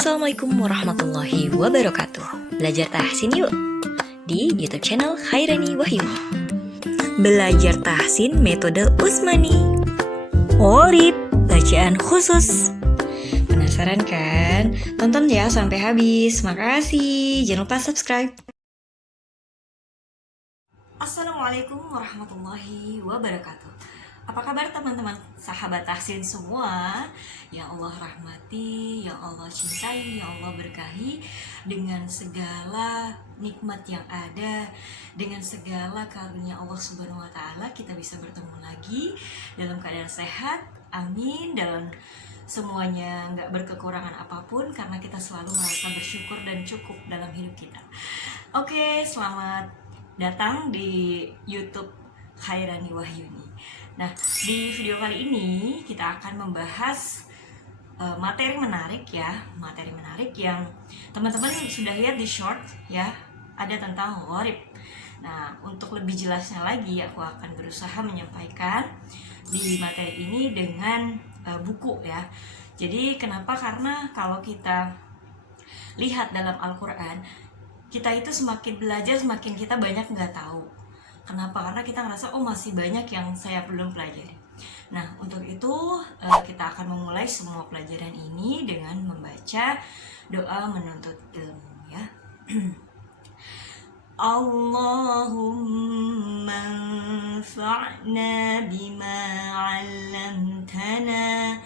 Assalamualaikum warahmatullahi wabarakatuh. Belajar tahsin yuk di YouTube channel Khairani Wahyuni. Belajar tahsin metode Usmani. Orib, bacaan khusus. Penasaran kan? Tonton ya sampai habis. Makasih. Jangan lupa subscribe. Assalamualaikum warahmatullahi wabarakatuh. Apa kabar teman-teman sahabat tahsin semua yang Allah rahmati, yang Allah cintai, yang Allah berkahi, dengan segala nikmat yang ada, dengan segala karunia Allah Subhanahu wa taala, kita bisa bertemu lagi dalam keadaan sehat. Amin. Dalam semuanya nggak berkekurangan apapun, karena kita selalu merasa bersyukur dan cukup dalam hidup kita. Oke, selamat datang di YouTube Khairani Wahyuni. Nah, di video kali ini kita akan membahas materi menarik ya, materi menarik yang teman-teman sudah lihat di short ya, ada tentang gharib. Nah, untuk lebih jelasnya lagi aku akan berusaha menyampaikan di materi ini dengan buku ya. Jadi kenapa? Karena kalau kita lihat dalam Al-Quran, kita itu semakin belajar semakin kita banyak nggak tahu. Kenapa? Karena kita ngerasa masih banyak yang saya belum pelajari. Nah, untuk itu kita akan memulai semua pelajaran ini dengan membaca doa menuntut ilmu ya. Allahumma anfa'na bima 'allamtana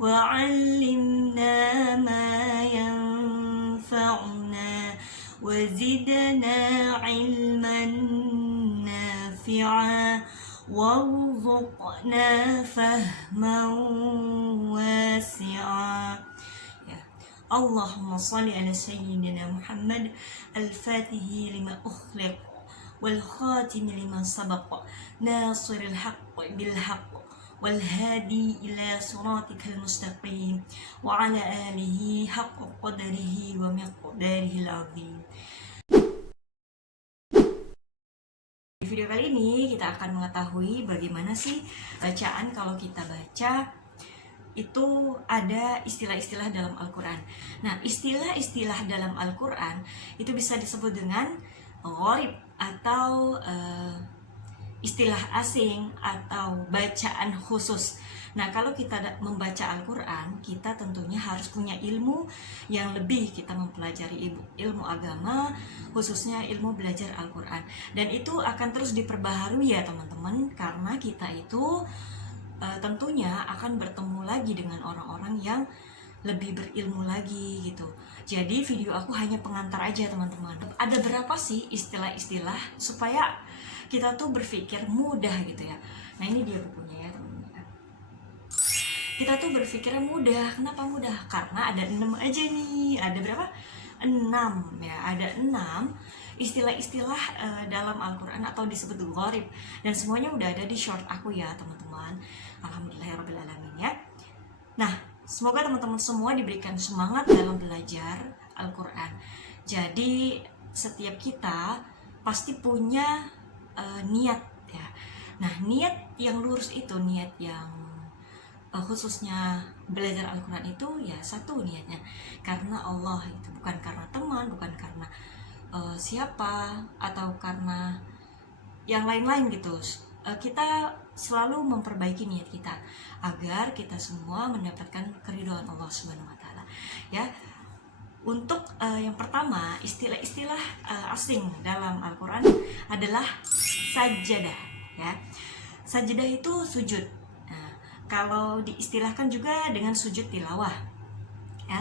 wa 'allimna ma yanfa'una wa zidna 'ilman nafi'a warzuqna fahman wasi'a. Ya. Allahumma salli ala sayyidina Muhammad al-fatihi lima ukhliq wal khatim lima sabaq nasiril haqq bil haqq wal hadi ila siratikal mustaqim wa ala alihi haqq qadrihi wa miqdarihi al-azim. Di video kali ini kita akan mengetahui bagaimana sih bacaan. Kalau kita baca itu ada istilah-istilah dalam Al-Quran. Nah, istilah-istilah dalam Al-Quran itu bisa disebut dengan gharib atau istilah asing atau bacaan khusus. Nah, kalau kita membaca Al-Quran, kita tentunya harus punya ilmu yang lebih. Kita mempelajari ilmu agama, khususnya ilmu belajar Al-Quran. Dan itu akan terus diperbaharui ya teman-teman, karena kita itu tentunya akan bertemu lagi dengan orang-orang yang lebih berilmu lagi gitu. Jadi video aku hanya pengantar aja teman-teman. Ada berapa sih istilah-istilah supaya kita tuh berpikir mudah gitu ya. Nah, ini dia bukunya ya teman-teman. Kita tuh berpikirnya mudah. Kenapa mudah? Karena ada 6 aja nih. Ada berapa? 6 ya. Ada 6 istilah-istilah dalam Al-Quran atau disebut gharib. Dan semuanya udah ada di short aku ya teman-teman. Alhamdulillahirrabbilalamin ya. Nah, semoga teman-teman semua diberikan semangat dalam belajar Al-Quran. Jadi setiap kita pasti punya niat ya. Nah, niat yang lurus itu, niat yang khususnya belajar Al-Quran itu ya satu niatnya karena Allah, itu bukan karena teman, bukan karena siapa atau karena yang lain-lain gitu. Kita selalu memperbaiki niat kita agar kita semua mendapatkan keridhaan Allah Subhanahu wa taala ya. Untuk yang pertama, istilah-istilah asing dalam Al-Quran adalah sajadah ya. Sajadah itu sujud. Kalau diistilahkan juga dengan sujud tilawah ya.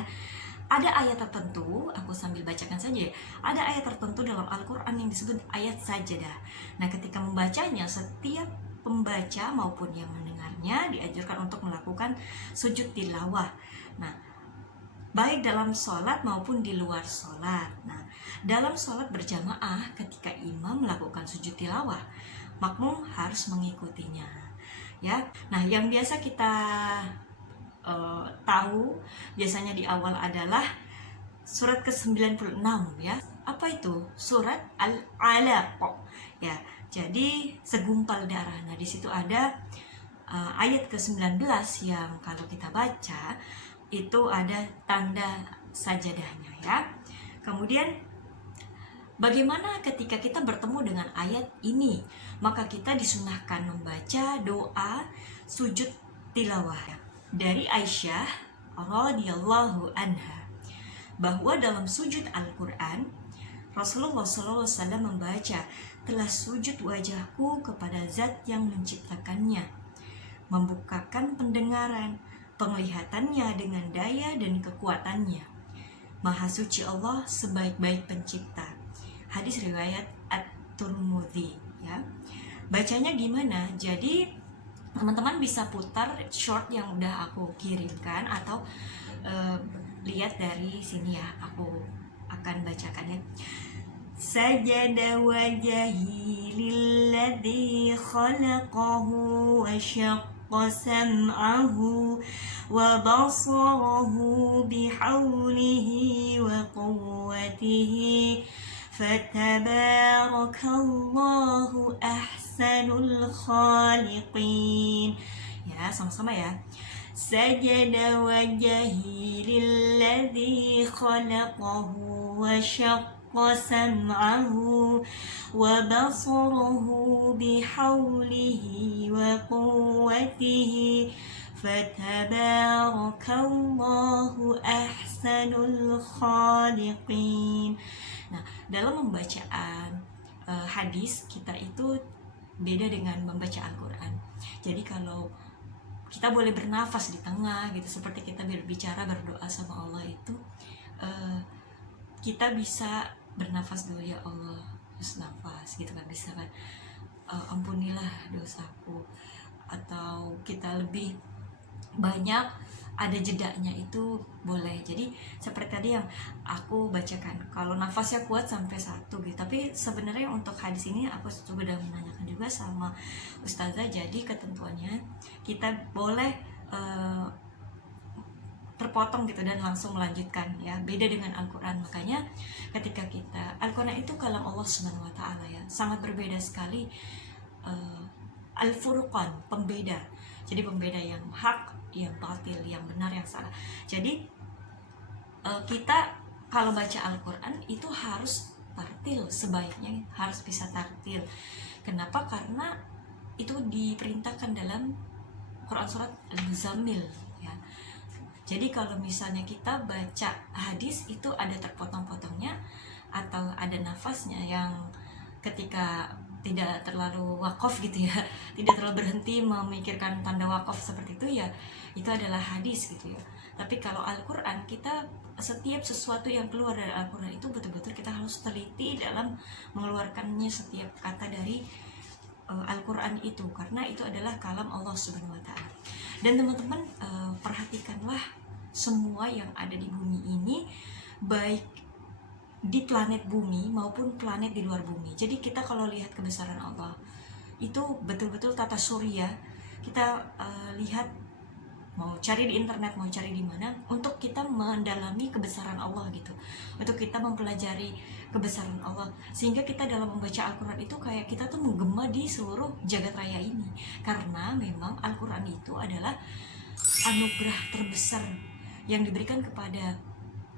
Ada ayat tertentu, aku sambil bacakan saja ya. Ada ayat tertentu dalam Al-Quran yang disebut ayat sajadah. Nah, ketika membacanya, setiap pembaca maupun yang mendengarnya dianjurkan untuk melakukan sujud tilawah. Nah, baik dalam sholat maupun di luar sholat. Nah, dalam sholat berjamaah, ketika imam melakukan sujud tilawah, makmum harus mengikutinya ya. Nah, yang biasa kita tahu biasanya di awal adalah surat ke-96 ya. Apa itu? Surat Al-Alaq ya. Jadi segumpal darah. Nah, di situ ada ayat ke-19 yang kalau kita baca itu ada tanda sajadahnya ya. Kemudian bagaimana ketika kita bertemu dengan ayat ini? Maka kita disunahkan membaca doa sujud tilawah. Dari Aisyah radhiyallahu anha bahwa dalam sujud Al-Quran Rasulullah SAW membaca, telah sujud wajahku kepada zat yang menciptakannya, membukakan pendengaran, penglihatannya dengan daya dan kekuatannya. Maha suci Allah sebaik-baik pencipta. Hadis riwayat At-Tirmidzi ya. Bacanya gimana? Jadi teman-teman bisa putar short yang udah aku kirimkan atau lihat dari sini ya, aku akan bacakannya. Sajada wajhi lilladzi khalaqahu wa syaqqa sam'ahu wa basarahu bihaulihi wa quwwatihi fatabarakallahu ahsanul khaliqin. Ya, sama-sama ya. Sajada wajhi lilladzi khalaqahu wa syaqqa sam'ahu wa basarahu bihaulihi wa quwwatihi fatabarakallahu ahsanul khaliqin. Nah, dalam pembacaan hadis kita itu beda dengan membaca Al-Quran. Jadi kalau kita boleh bernafas di tengah gitu, seperti kita berbicara berdoa sama Allah itu, kita bisa bernafas dulu, ya Allah, terus nafas gitu kan, bisa kan, ampunilah dosaku, atau kita lebih banyak ada jedanya itu boleh. Jadi seperti tadi yang aku bacakan, kalau nafasnya kuat sampai 1 gitu. Tapi sebenarnya untuk hadis ini aku sudah menanyakan juga sama ustazah, jadi ketentuannya kita boleh terpotong gitu dan langsung melanjutkan ya, beda dengan Al-Quran. Makanya ketika kita, Al-Quran itu kalam Allah Subhanahu wa Ta'ala ya, sangat berbeda sekali. Al-Furqan, pembeda. Jadi pembeda yang hak, yang batil, yang benar, yang salah. Jadi kita kalau baca Al-Quran itu harus tartil, sebaiknya harus bisa tartil. Kenapa? Karena itu diperintahkan dalam Quran surat Al-Muzammil ya. Jadi kalau misalnya kita baca hadis itu ada terpotong-potongnya atau ada nafasnya yang ketika tidak terlalu wakaf gitu ya, tidak terlalu berhenti memikirkan tanda wakaf seperti itu ya, itu adalah hadis gitu ya. Tapi kalau Al-Quran, kita setiap sesuatu yang keluar dari Al-Quran itu betul-betul kita harus teliti dalam mengeluarkannya setiap kata dari Al-Quran itu, karena itu adalah kalam Allah Subhanahu wa Ta'ala. Dan teman-teman perhatikanlah semua yang ada di bumi ini, baik di planet bumi maupun planet di luar bumi. Jadi kita kalau lihat kebesaran Allah itu betul-betul tata surya, kita lihat, mau cari di internet, mau cari di mana, untuk kita mendalami kebesaran Allah gitu, untuk kita mempelajari kebesaran Allah, sehingga kita dalam membaca Al-Quran itu kayak kita tuh menggema di seluruh jagat raya ini. Karena memang Al-Quran itu adalah anugerah terbesar yang diberikan kepada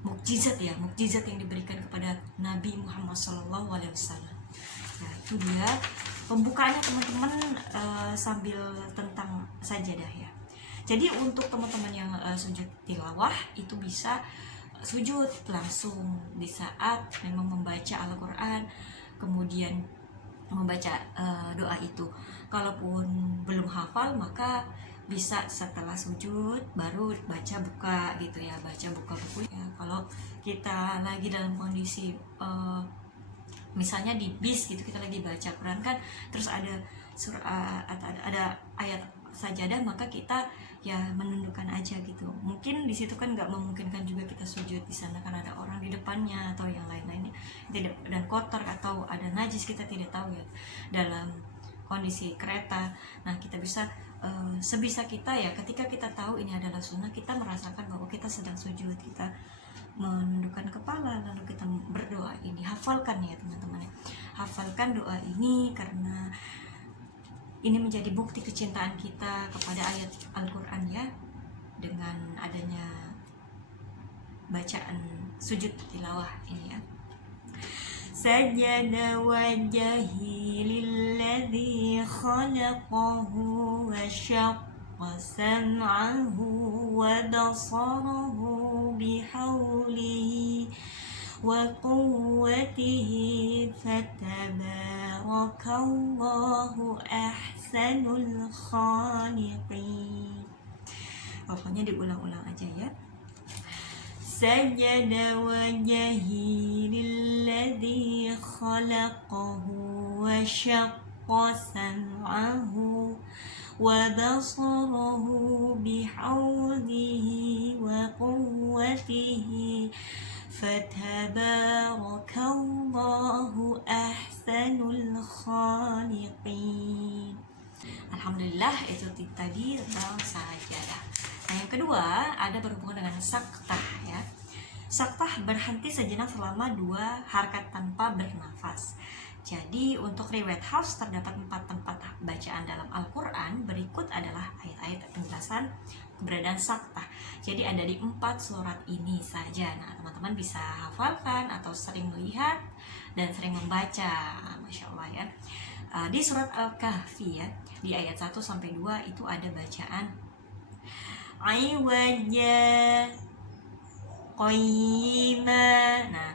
mukjizat ya, mukjizat yang diberikan kepada Nabi Muhammad SAW. Nah, itu dia pembukaannya teman-teman, sambil tentang sajadah ya. Jadi untuk teman-teman yang sujud tilawah itu bisa sujud langsung di saat memang membaca Al-Quran, kemudian membaca doa itu. Kalaupun belum hafal maka bisa setelah sujud baru baca buka gitu ya, baca buka buku ya. Kalau kita lagi dalam kondisi misalnya di bis gitu, kita lagi baca Quran kan, terus ada surah ada ayat sajadah, maka kita ya menundukkan aja gitu. Mungkin di situ kan nggak memungkinkan juga kita sujud di sana kan ada orang di depannya atau yang lain-lainnya tidak, dan kotor atau ada najis, kita tidak tahu ya dalam kondisi kereta. Nah, kita bisa sebisa kita ya, ketika kita tahu ini adalah sunnah, kita merasakan bahwa kita sedang sujud, kita menundukkan kepala lalu kita berdoa. Ini hafalkan ya teman-teman, hafalkan doa ini, karena ini menjadi bukti kecintaan kita kepada ayat Al-Quran ya. Dengan adanya bacaan sujud tilawah ini ya. Sajada wajhi lilladzi khalaqahu wa syaqqa sam'ahu wa basarahu bihaulihi wa quwwatihi fatabarakallahu ahsanul khaliqin. Pokoknya diulang-ulang aja ya. Sajada wajhi lilladzi khalaqahu wa syaqqa sam'ahu wa basarahu bihaulihi wa quwwatihi fatabarakallahu ahsanul khaliqin. Alhamdulillah, itu tadi tentang sajadah. Nah, yang kedua ada berhubungan dengan saktah ya. Saktah berhenti sejenak selama 2 harakat tanpa bernafas. Jadi untuk riwayat Hafs terdapat 4 tempat bacaan dalam Al-Quran. Berikut adalah ayat-ayat penjelasan keberadaan saktah. Jadi ada di 4 surat ini saja. Nah, teman-teman bisa hafalkan atau sering melihat dan sering membaca. Masya Allah ya. Di surat Al-Kahfi ya, di ayat 1-2 itu ada bacaan Aiwaja Qayyima. Nah,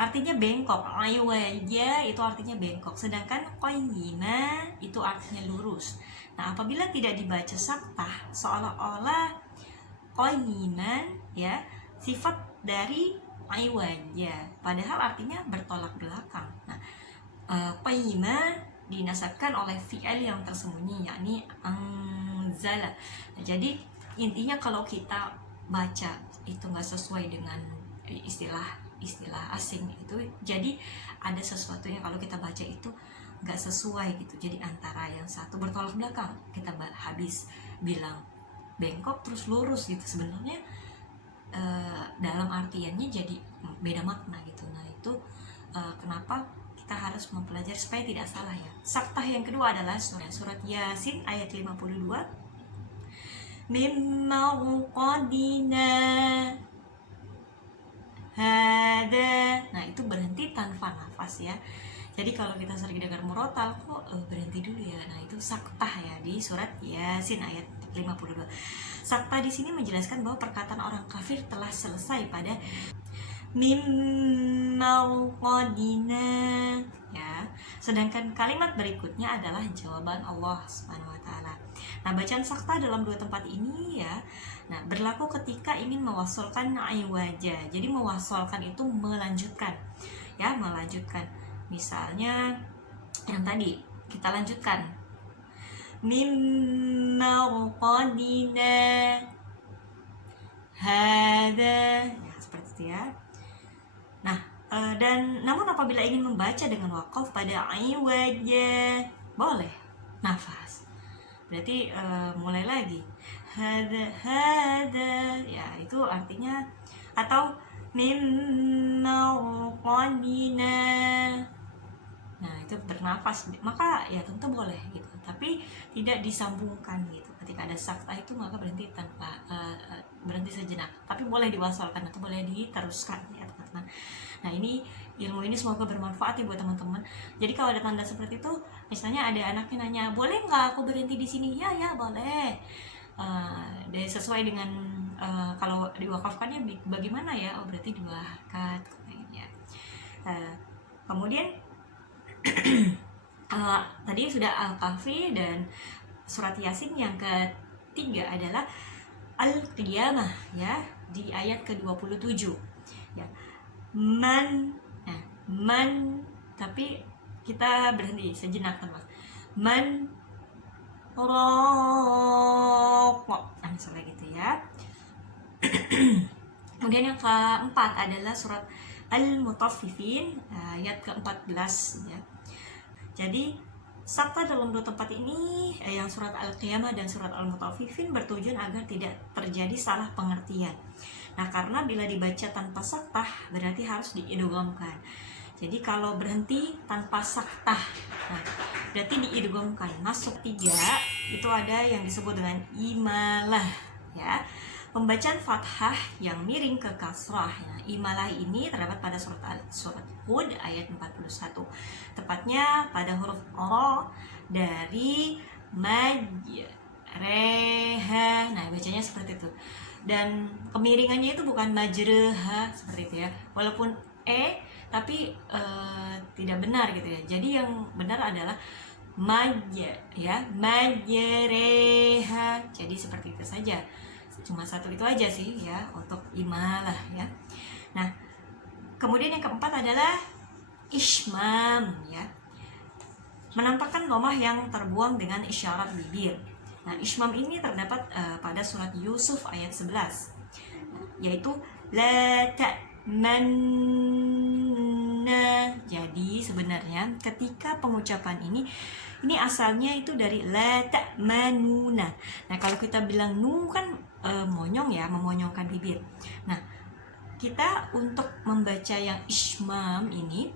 artinya bengkok. Aiwaja itu artinya bengkok, sedangkan Qayyima itu artinya lurus. Nah, apabila tidak dibaca saktah, seolah-olah Qayyiman ya sifat dari Aiwaja, padahal artinya bertolak belakang. Nah, Qayyima dinasabkan oleh fi'il yang tersembunyi, yakni anzala. Nah, jadi intinya kalau kita baca itu nggak sesuai dengan istilah asing itu, jadi ada sesuatu yang kalau kita baca itu nggak sesuai gitu. Jadi antara yang satu bertolak belakang, kita habis bilang bengkok terus lurus gitu, sebenarnya dalam artiannya jadi beda makna gitu. Nah itu kenapa kita harus mempelajari supaya tidak salah ya. Saktah yang kedua adalah surat Yasin ayat 52. Mimma qadina hada. Nah itu berhenti tanpa nafas ya. Jadi kalau kita sering dengar murotal kok berhenti dulu ya. Nah itu saktah ya di surat Yasin ayat 52. Saktah di sini menjelaskan bahwa perkataan orang kafir telah selesai pada mimma qadina ya. Sedangkan kalimat berikutnya adalah jawaban Allah Subhanahu wa taala. Nah, bacaan saktah dalam 2 tempat ini ya. Nah, berlaku ketika ingin mewasolkan aiwaja. Jadi mewasolkan itu melanjutkan. Ya, melanjutkan. Misalnya yang tadi kita lanjutkan. Mimma qadina hada. Ya, seperti itu ya. Nah, dan namun apabila ingin membaca dengan waqaf pada aiwaja, boleh nafas. Berarti mulai lagi hada ya, itu artinya, atau mimma qadina. Nah itu bernafas, maka ya tentu boleh gitu, tapi tidak disambungkan gitu. Ketika ada saktah itu maka berhenti tanpa berhenti sejenak, tapi boleh diwasalkan atau boleh diteruskan ya teman-teman. Nah ini ilmu ini semoga bermanfaat ya buat teman-teman. Jadi kalau ada tanda seperti itu, misalnya ada anaknya nanya, boleh nggak aku berhenti di sini? Ya boleh. Sesuai dengan kalau diwakafkannya bagaimana ya? Oh berarti 2 harakat ya. Kemudian tadi sudah Al-Kahfi, dan surat Yasin yang ketiga adalah Al-Qiyamah ya, di ayat ke-27 ya. Man tapi kita berhenti sejenak teman. Man rokok, misalnya gitu ya. Kemudian yang keempat adalah surat Al-Mutaffifin ayat ke-14 ya. Jadi saktah dalam 2 tempat ini yang surat Al-Qiyamah dan surat Al-Mutaffifin bertujuan agar tidak terjadi salah pengertian. Nah, karena bila dibaca tanpa saktah berarti harus diidghamkan. Jadi kalau berhenti tanpa saktah, nah, berarti diidghamkan. Masuk 3 itu ada yang disebut dengan imalah ya. pembacaan fathah yang miring ke kasrah. Nah, imalah ini terdapat pada surat Hud ayat 41. Tepatnya pada huruf ra dari majreha. Nah, bacanya seperti itu. Dan kemiringannya itu bukan majreha seperti itu ya. Walaupun tapi tidak benar gitu ya. Jadi yang benar adalah majreha. Jadi seperti itu saja. Cuma satu itu aja sih ya untuk imalah ya. Nah, kemudian yang keempat adalah ismam ya. Menampakkan dhammah yang terbuang dengan isyarat bibir. Nah, ismam ini terdapat pada surat Yusuf ayat 11, yaitu la ta'manna. Jadi sebenarnya ketika pengucapan ini asalnya itu dari la ta'manuna. Nah, kalau kita bilang nu kan monyong ya, memonyongkan bibir. Nah, kita untuk membaca yang ismam ini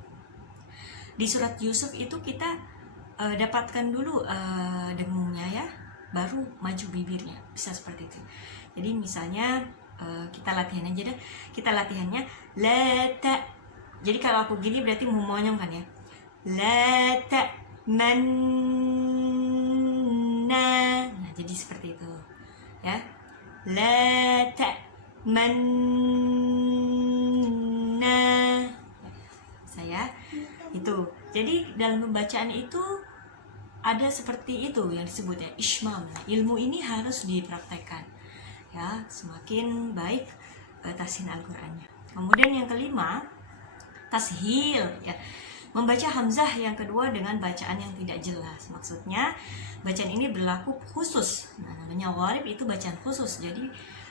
di surat Yusuf itu kita dapatkan dulu dengungnya ya, baru maju bibirnya, bisa seperti itu. Jadi misalnya kita latihan aja deh, kita latihannya la ta. Jadi kalau aku gini berarti memonyong kan ya, la ta manna. Nah, jadi seperti itu ya, la ta manna. Saya itu. Jadi dalam pembacaan itu ada seperti itu yang disebutnya ismam. Nah, ilmu ini harus dipraktekkan ya, semakin baik tahsin Al-Qur'annya. Kemudian yang kelima, tashil ya, membaca hamzah yang kedua dengan bacaan yang tidak jelas. Maksudnya bacaan ini berlaku khusus. Nah, namanya gharib itu bacaan khusus. Jadi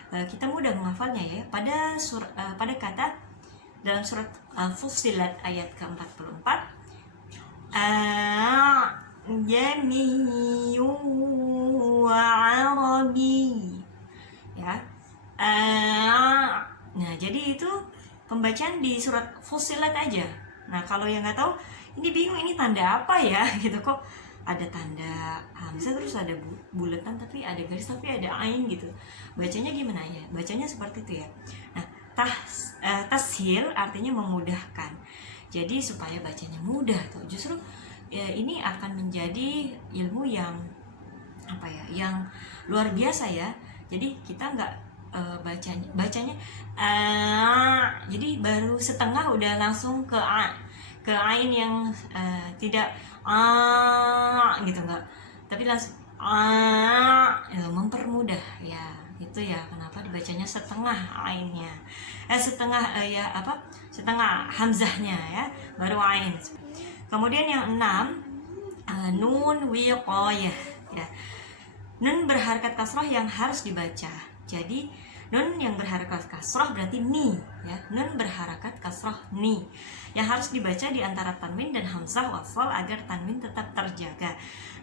kita mudah menghafalnya ya. Pada kata dalam surat Fussilat ayat ke-44, Jamiyyu wa Arabi ya. Nah, jadi itu pembacaan di surat Fussilat aja. Nah, kalau yang nggak tahu, ini bingung ini tanda apa ya gitu, kok ada tanda hamzah terus ada bulatan tapi ada garis tapi ada ain gitu. Bacanya gimana ya? Bacanya seperti itu ya. Nah, tashil artinya memudahkan. Jadi supaya bacanya mudah tuh. Justru ya, ini akan menjadi ilmu yang apa ya, yang luar biasa ya. Jadi kita nggak bacanya jadi baru setengah udah langsung ke ain yang tidak gitu, enggak, tapi langsung mempermudah ya. Itu ya kenapa dibacanya setengah ainnya, setengah hamzahnya ya, baru ain. Kemudian yang 6, nun wiqayah ya. Nun berharakat kasrah yang harus dibaca. Jadi nun yang berharakat kasrah berarti ni ya. Nun berharakat kasrah ni yang harus dibaca di antara tanwin dan hamzah wasal agar tanwin tetap terjaga.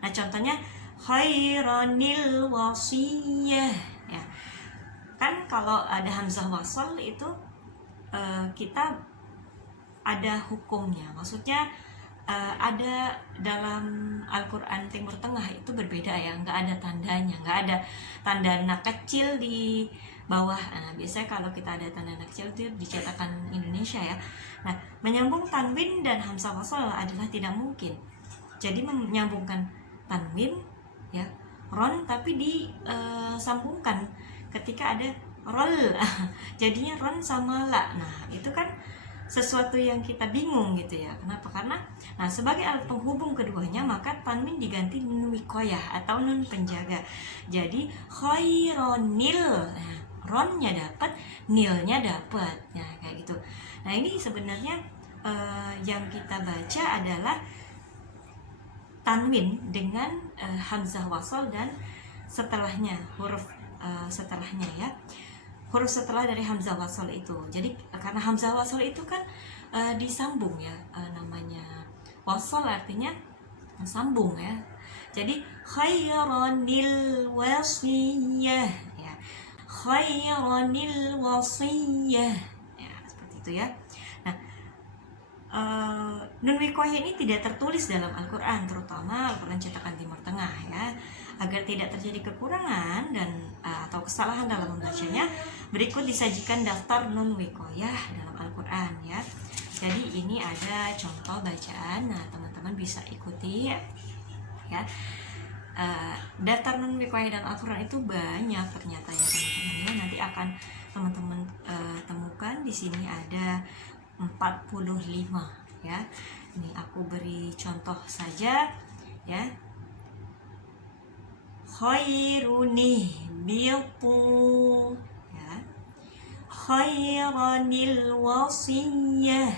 Nah, contohnya khairanil wasiyah ya. Kan kalau ada hamzah wasal itu kita ada hukumnya. Maksudnya ada dalam Al-Quran Timur Tengah itu berbeda ya, nggak ada tandanya, nggak ada tanda anak kecil di bawah. Nah, biasanya kalau kita ada tanda anak kecil itu dicetakan Indonesia ya. Nah, menyambung tanwin dan hamzah wasal adalah tidak mungkin. Jadi menyambungkan tanwin ya, ron, tapi disambungkan ketika ada rol jadinya ron sama la. Nah, itu kan sesuatu yang kita bingung gitu ya. Kenapa? Karena sebagai alat penghubung keduanya maka tanwin diganti nun wiqayah atau nun penjaga. Jadi khaironil, ronnya dapat, nilnya dapat. Nah, kayak gitu. Nah, ini sebenarnya yang kita baca adalah tanwin dengan hamzah wasal dan setelahnya huruf setelahnya ya. Huruf setelah dari hamzah wasal itu. Jadi karena hamzah wasal itu kan disambung ya, namanya wasal artinya sambung ya. Jadi khairanil wasiyah ya. Khairanil wasiyah ya, seperti itu ya. Nah, Nun Wikoyah ini tidak tertulis dalam Al-Quran, terutama Al-Quran cetakan Timur Tengah ya. Agar tidak terjadi kekurangan dan atau kesalahan dalam membacanya, berikut disajikan daftar Nun Wikoyah dalam Al-Quran ya. Jadi ini ada contoh bacaan, nah teman-teman bisa ikuti ya. Daftar Nun Wikoyah dalam Al-Quran itu banyak ternyata ya teman-teman ya. Nanti akan teman-teman temukan di sini ada 45 ya. Ini aku beri contoh saja ya. Khairuni bitu ya. Khairanil wasiyah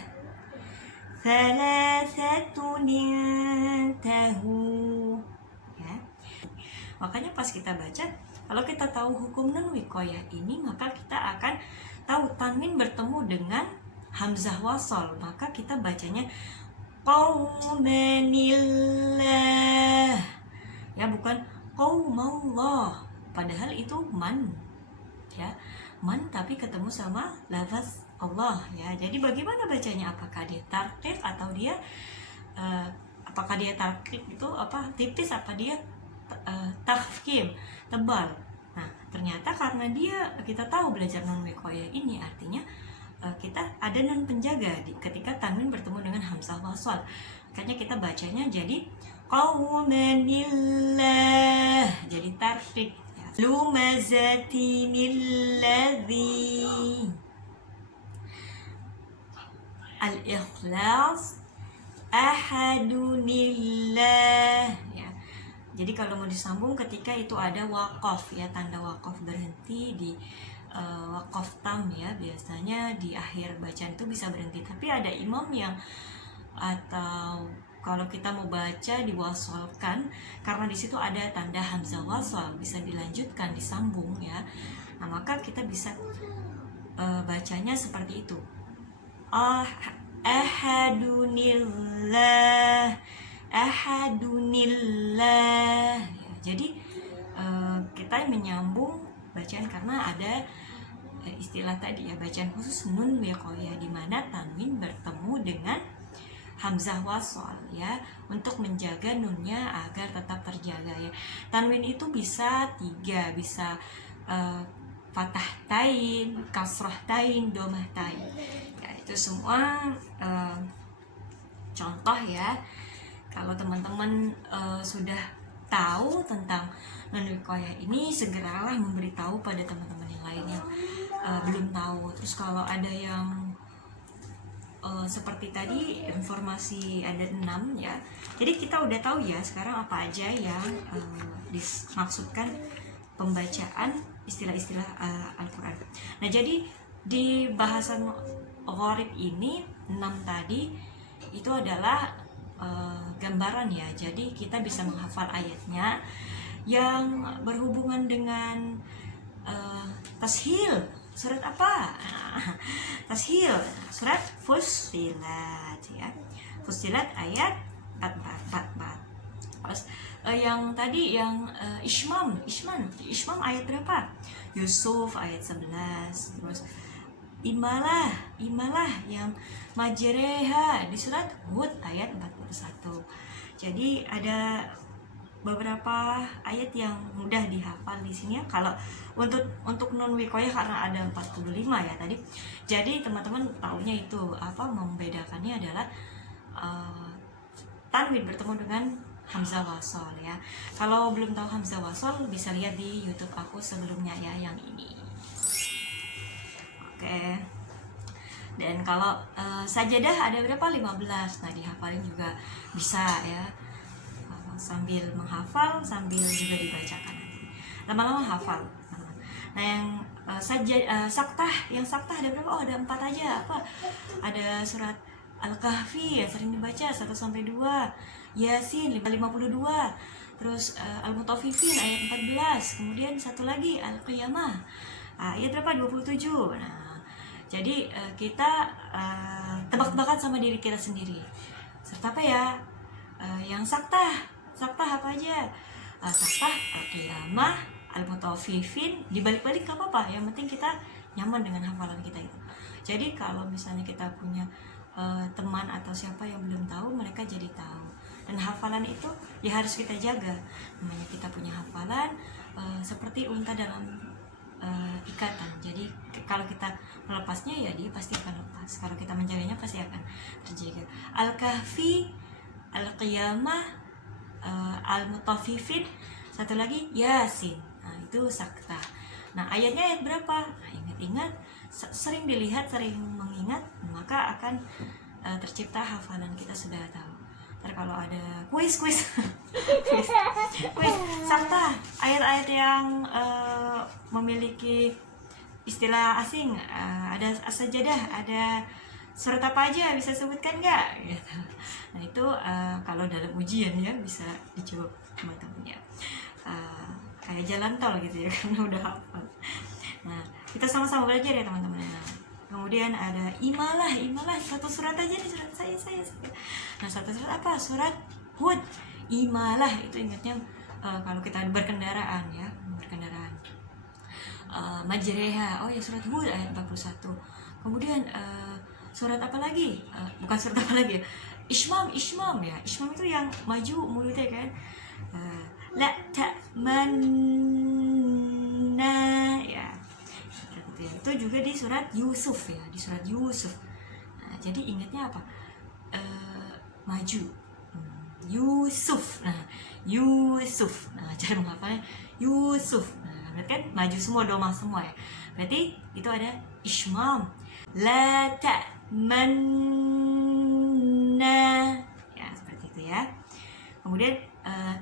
thalathatun intahu ya. Makanya pas kita baca, kalau kita tahu hukum Nun Wikoyah ini, maka kita akan tahu tanwin bertemu dengan hamzah wasol, maka kita bacanya qaumanillah ya, bukan qaumallah, padahal itu man ya, man tapi ketemu sama lafaz Allah ya. Jadi bagaimana bacanya, apakah dia tarqiq atau dia apakah dia tarqiq itu apa tipis, apa dia tafkhim tebal. Nah ternyata karena kita tahu belajar Nun Wikoyah ini, artinya kita ada nun penjaga ketika tanwin bertemu dengan hamzah wasal. Makanya kita bacanya jadi qaumanillah, jadi tarqiq ya. Lumazatinilladzi, al-ikhlas, ahadunillah ya. Jadi kalau mau disambung ketika itu ada waqaf ya, tanda waqaf berhenti di waqaf tam ya, biasanya di akhir bacaan itu bisa berhenti, tapi ada imam yang, atau kalau kita mau baca diwasolkan karena di situ ada tanda hamzah wasal, bisa dilanjutkan disambung ya. Nah maka kita bisa bacanya seperti itu, ahadunillah, ahadunillah ya. Jadi kita menyambung bacaan karena ada istilah tadi ya, bacaan khusus Nun Wikoyah di mana tanwin bertemu dengan hamzah wasal ya, untuk menjaga nunnya agar tetap terjaga ya. Tanwin itu bisa 3, bisa fathah tain, kasrah tain, domah tain ya. Itu semua contoh ya. Kalau teman-teman sudah tahu tentang Nun Wikoyah ini, segeralah memberitahu pada teman-teman yang lain yang belum tahu. Terus kalau ada yang seperti tadi informasi ada 6 ya, jadi kita udah tahu ya sekarang apa aja yang dimaksudkan pembacaan istilah-istilah Al-Quran. Nah jadi di bahasan gharib ini 6 tadi itu adalah gambaran ya, jadi kita bisa menghafal ayatnya yang berhubungan dengan tashil. Surat apa? Tashil, surat Fussilat ya. Fussilat ayat 44. Terus yang tadi yang Ishmam ayat berapa? Yusuf ayat 11. Terus Imalah yang Majreha di surat Hud ayat 41. Jadi ada beberapa ayat yang mudah dihafal di sini ya. Kalau untuk Nun Wikoyah karena ada 45 ya tadi. Jadi teman-teman taunya itu apa, membedakannya adalah tanwin bertemu dengan hamzah wasal ya. Kalau belum tahu hamzah wasal bisa lihat di YouTube aku sebelumnya ya, yang ini. Oke. Dan kalau sajadah ada berapa? 15. Nah dihafalin juga bisa ya, sambil menghafal sambil juga dibacakan nanti. Lama-lama hafal. Nah yang saktah ada berapa? Oh ada 4 aja. Apa? Ada surat Al-Kahfi ya, sering dibaca 1-2, Yasin 52, terus Al-Mutaffifin ayat 14, kemudian satu lagi Al-Qiyamah ayat berapa? 27. Nah jadi kita tebak-tebakan sama diri kita sendiri. Serta apa ya? Yang saktah apa aja? Saktah, Al-Qiyamah, Al-Mutaffifin, dibalik-balik gak apa-apa, yang penting kita nyaman dengan hafalan kita itu. Jadi kalau misalnya kita punya teman atau siapa yang belum tahu, mereka jadi tahu. Dan hafalan itu ya harus kita jaga. Namanya kita punya hafalan seperti unta dalam ikatan. Jadi kalau kita melepasnya ya dia pasti akan lepas. Kalau kita menjaganya pasti akan terjaga. Al-Kahfi, Al-Qiyamah, Al-Mutaffifin, satu lagi Yasin. Nah, itu sakta. Nah, ayatnya ayat berapa? Nah, ingat-ingat, sering dilihat, sering mengingat, maka akan tercipta hafalan. Kita sudah tahu. Ntar kalau ada kuis sakta, ayat-ayat yang memiliki istilah asing, ada sajadah, ada surat apa aja, bisa sebutkan nggak? Gitu. Nah itu kalau dalam ujian ya bisa dicoba teman-teman ya, kayak jalan tol gitu ya karena udah hafal. Nah kita sama-sama belajar ya teman-teman. Kemudian ada imalah, satu surat aja nih, surat saya. Nah satu surat apa? Surat Hud. Imalah itu ingatnya kalau kita berkendaraan ya, Majreha, oh ya surat Hud ayat 41. Kemudian surat apa lagi? Bukan surat apa lagi ya? Ismam ya. Ismam itu yang maju mulutnya kan. La ta'manna ya. Itu juga di surat Yusuf ya, di surat Yusuf. Nah, jadi ingatnya apa? Maju. Yusuf. Nah, Yusuf. Nah, cara menghafalnya Yusuf. Nah, berarti kan maju semua, doma semua ya. Berarti itu ada ismam. La ta'manna. Ya, seperti itu ya. Kemudian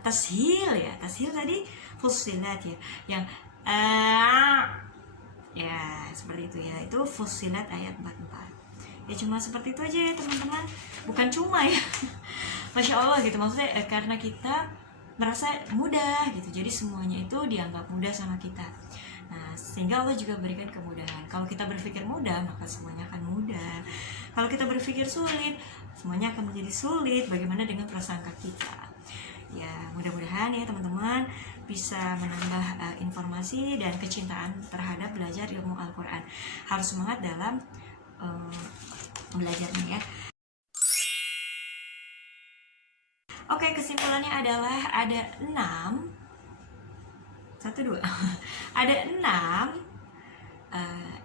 tashil ya. Tashil tadi fussilat ya. Yang ya seperti itu ya, itu Fussilat ayat 44. Ya cuma seperti itu aja ya teman-teman, bukan cuma ya Masya Allah gitu, maksudnya karena kita merasa mudah gitu, jadi semuanya itu dianggap mudah sama kita. Nah sehingga Allah juga berikan kemudahan. Kalau kita berpikir mudah, maka semuanya akan mudah. Kalau kita berpikir sulit, semuanya akan menjadi sulit. Bagaimana dengan prasangka kita? Ya mudah-mudahan ya teman-teman bisa menambah informasi dan kecintaan terhadap belajar ilmu Al-Quran. Harus semangat dalam belajarnya ya. Oke, kesimpulannya adalah ada 6 ada 6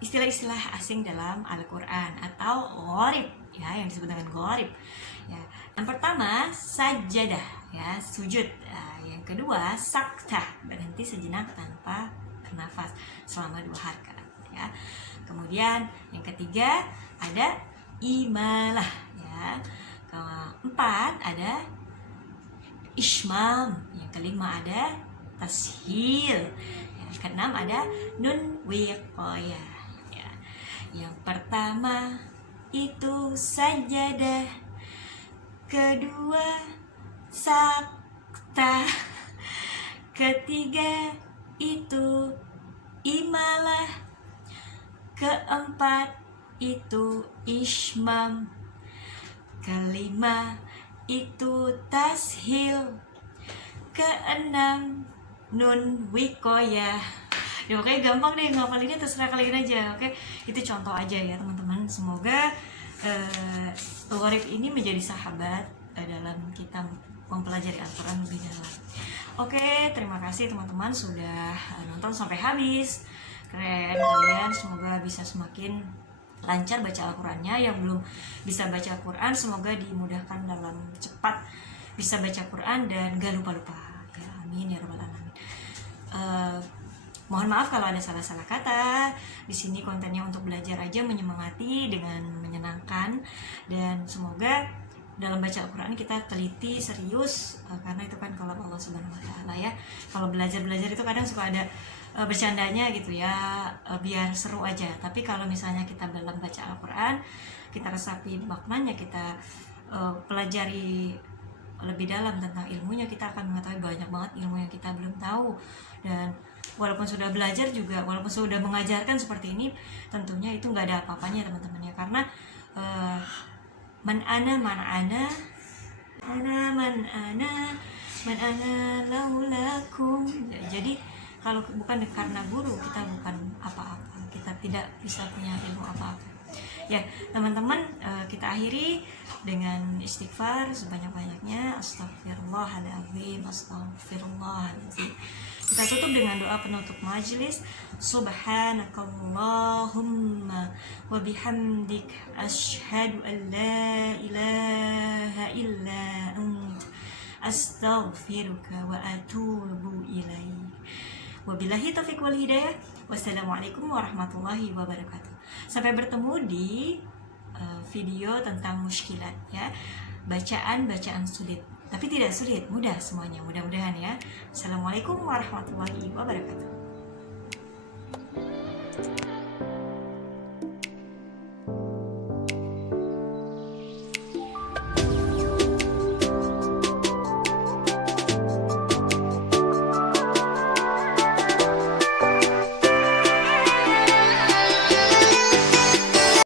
istilah-istilah asing dalam Al-Quran atau gharib ya, yang disebut dengan gharib ya. Yang pertama sajadah ya, sujud. Yang kedua saktah, berhenti sejenak tanpa bernafas selama 2 harakat ya. Kemudian yang ketiga ada imalah ya. Keempat ada ismam. Yang kelima ada tashil. Yang keenam ada nun wiqayah ya. Yang pertama itu sajadah, kedua sakta, ketiga itu imalah, keempat itu ismam, kelima itu tashil, keenam nun wiqayah. Ya oke, gampang deh ngapalinnya, terserah kalian aja. Oke, itu contoh aja ya teman-teman. Semoga gharib ini menjadi sahabat dalam kita mempelajari Al-Quran lebih dalam. Oke, terima kasih teman-teman sudah nonton sampai habis. Keren kalian, semoga bisa semakin lancar baca Al-Qurannya. Yang belum bisa baca Al-Quran, semoga dimudahkan dalam cepat bisa baca Quran dan gak lupa-lupa ya, amin ya rabbal alamin. Mohon maaf kalau ada salah-salah kata. Di sini kontennya untuk belajar aja, menyemangati dengan menyenangkan, dan semoga dalam baca Al-Quran kita teliti, serius, karena itu kan kalau Allah Subhanahu Wa Taala ya. Kalau belajar itu kadang suka ada bercandanya gitu ya, biar seru aja. Tapi kalau misalnya kita dalam baca Al-Quran, kita resapi maknanya, kita pelajari lebih dalam tentang ilmunya, kita akan mengetahui banyak banget ilmu yang kita belum tahu. Dan walaupun sudah belajar juga, walaupun sudah mengajarkan seperti ini, tentunya itu nggak ada apa-apanya teman-teman ya, karena man ana laulakum. Jadi kalau bukan karena guru, kita bukan apa-apa, kita tidak bisa punya ilmu apa-apa. Ya, teman-teman, kita akhiri dengan istighfar sebanyak-banyaknya. Astagfirullahaladzim, astagfirullahaladzim. Kita tutup dengan doa penutup majelis. Subhanakallahumma wa bihamdik asyhadu an la ilaha illa ant astaghfiruka wa atubu ilaik. Wabillahi taufiq wal hidayah. Wassalamualaikum warahmatullahi wabarakatuh. Sampai bertemu di video tentang muskilat ya. Bacaan sulit, tapi tidak sulit, mudah semuanya, mudah-mudahan ya. Assalamualaikum warahmatullahi wabarakatuh.